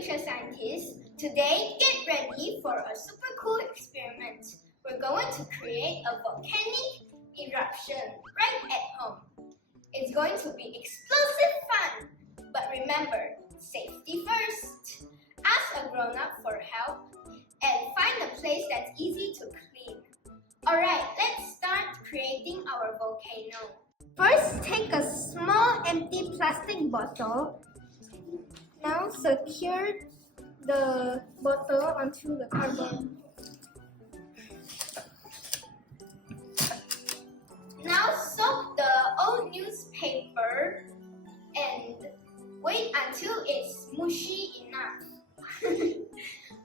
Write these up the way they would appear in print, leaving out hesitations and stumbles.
future scientists. Today, get ready for a super cool experiment. We're going to create a volcanic eruption right at home. It's going to be explosive fun. But remember, safety first. Ask a grown-up for help and find a place that's easy to clean. Alright, let's start creating our volcano. First, take a small empty plastic bottle. Now secure the bottle onto the cardboard. Now soak the old newspaper and wait until it's mushy enough.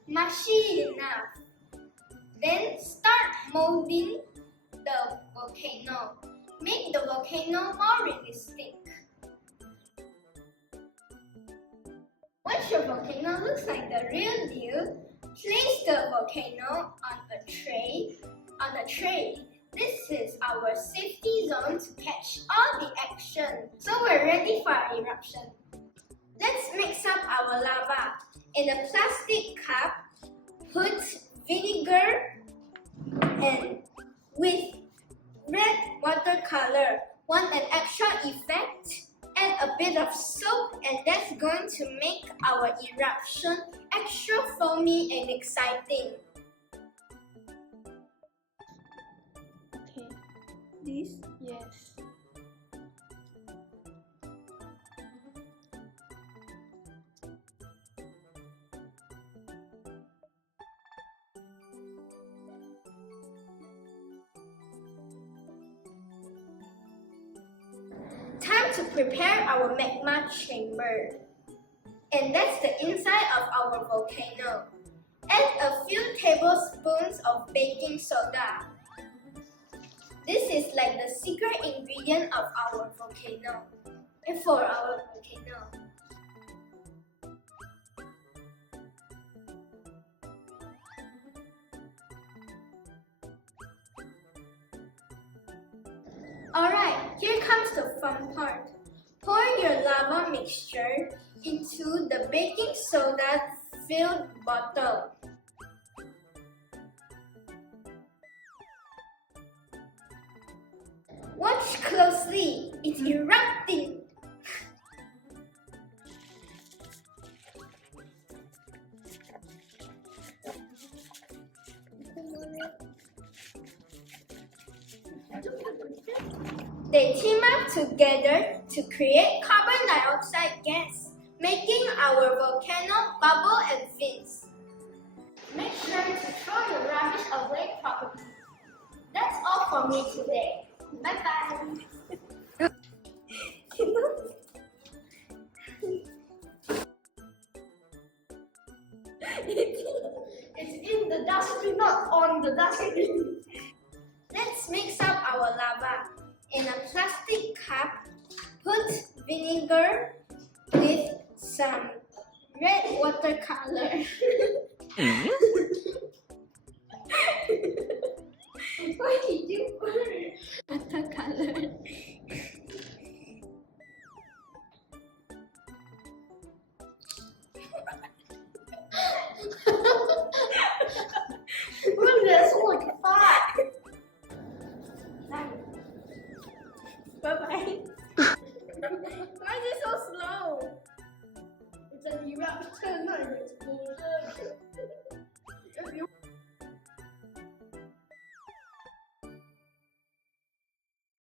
Mushy enough. Then start molding the volcano. Make the volcano more realistic. Once your volcano looks like the real deal, place the volcano on a tray. This is our safety zone to catch all the action. So we're ready for our eruption. Let's mix up our lava. In a plastic cup, put vinegar and with red watercolor. Want an extra effect? Add a bit of soap, and that's going to make our eruption extra foamy and exciting. Okay, this? Yes. Time to prepare our magma chamber. And that's the inside of our volcano. Add a few tablespoons of baking soda. This is like the secret ingredient of our volcano. For our volcano. Alright, here comes the fun part. Pour your lava mixture into the baking soda filled bottle. Watch closely, it's erupting. They team up together to create carbon dioxide gas, making our volcano bubble and fizz. Make sure to throw your rubbish away properly. That's all for me today. Bye-bye. It's in the dustbin, not on the dustbin. Let's mix up our lava. In a plastic cup, put vinegar with some red watercolor. Why did you put watercolor? What does it look like? Bye-bye. Why is it so slow? It's an eruption, not an explosion.